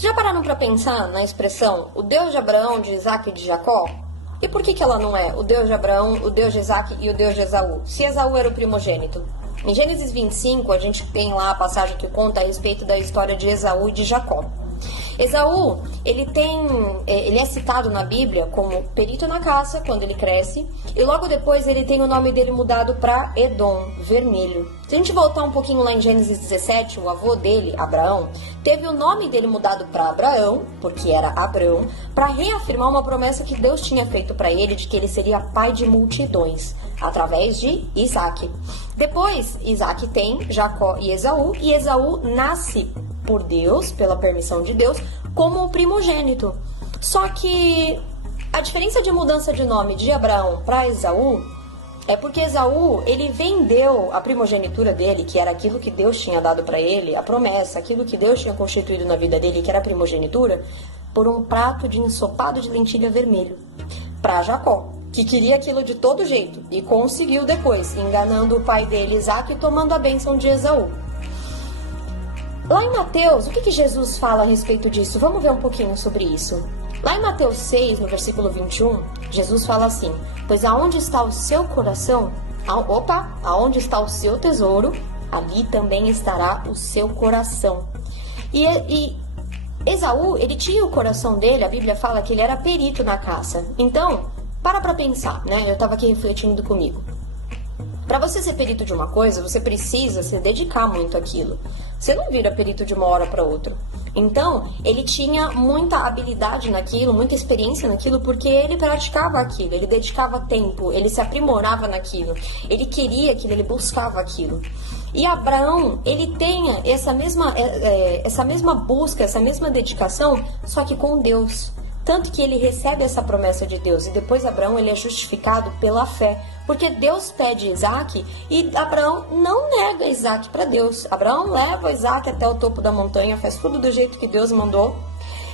Já pararam para pensar na expressão o Deus de Abraão, de Isaac e de Jacó? E por que ela não é o Deus de Abraão, o Deus de Isaac e o Deus de Esaú? Se Esaú era o primogênito. Em Gênesis 25, a gente tem lá a passagem que conta a respeito da história de Esaú e de Jacó. Esaú, ele é citado na Bíblia como perito na caça quando ele cresce, e logo depois ele tem o nome dele mudado para Edom, vermelho. Se a gente voltar um pouquinho lá em Gênesis 17, o avô dele, Abraão, teve o nome dele mudado para Abraão, porque era Abrão, para reafirmar uma promessa que Deus tinha feito para ele de que ele seria pai de multidões, através de Isaac. Depois, Isaac tem Jacó e Esaú nasce por Deus, pela permissão de Deus, como o primogênito. Só que a diferença de mudança de nome de Abraão para Esaú é porque Esaú, ele vendeu a primogenitura dele, que era aquilo que Deus tinha dado para ele, a promessa, aquilo que Deus tinha constituído na vida dele, que era a primogenitura, por um prato de ensopado de lentilha vermelho, para Jacó, que queria aquilo de todo jeito e conseguiu depois, enganando o pai dele, Isaac, e tomando a bênção de Esaú. Lá em Mateus, o que Jesus fala a respeito disso? Vamos ver um pouquinho sobre isso. Lá em Mateus 6, no versículo 21, Jesus fala assim: pois aonde está o seu coração, aonde está o seu tesouro, ali também estará o seu coração. E Esaú, ele tinha o coração dele, a Bíblia fala que ele era perito na caça. Então, para pensar, né? Eu estava aqui refletindo comigo. Para você ser perito de uma coisa, você precisa se dedicar muito àquilo. Você não vira perito de uma hora para outra. Então, ele tinha muita habilidade naquilo, muita experiência naquilo, porque ele praticava aquilo, ele dedicava tempo, ele se aprimorava naquilo, ele queria aquilo, ele buscava aquilo. E Abraão, ele tem essa mesma busca, essa mesma dedicação, só que com Deus. Tanto que ele recebe essa promessa de Deus, e depois Abraão ele é justificado pela fé, porque Deus pede Isaac e Abraão não nega Isaac para Deus. Abraão leva Isaac até o topo da montanha, faz tudo do jeito que Deus mandou.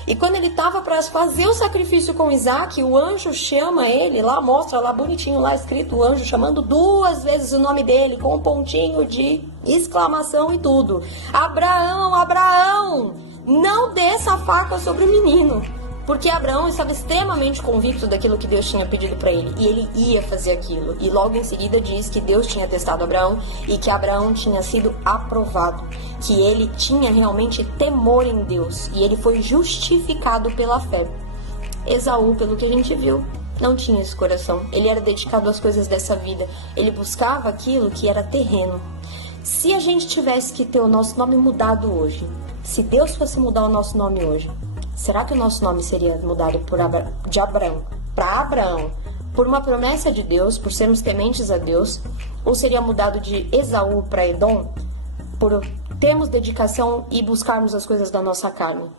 E quando ele estava para fazer o sacrifício com Isaac, o anjo chama ele, lá mostra lá bonitinho, lá escrito o anjo chamando 2 vezes o nome dele, com um pontinho de exclamação e tudo. Abraão, Abraão, não dê essa faca sobre o menino. Porque Abraão estava extremamente convicto daquilo que Deus tinha pedido para ele. E ele ia fazer aquilo. E logo em seguida diz que Deus tinha testado Abraão e que Abraão tinha sido aprovado. Que ele tinha realmente temor em Deus. E ele foi justificado pela fé. Esaú, pelo que a gente viu, não tinha esse coração. Ele era dedicado às coisas dessa vida. Ele buscava aquilo que era terreno. Se a gente tivesse que ter o nosso nome mudado hoje, se Deus fosse mudar o nosso nome hoje, será que o nosso nome seria mudado de Abraão para Abraão, por uma promessa de Deus, por sermos tementes a Deus? Ou seria mudado de Esaú para Edom, por termos dedicação e buscarmos as coisas da nossa carne?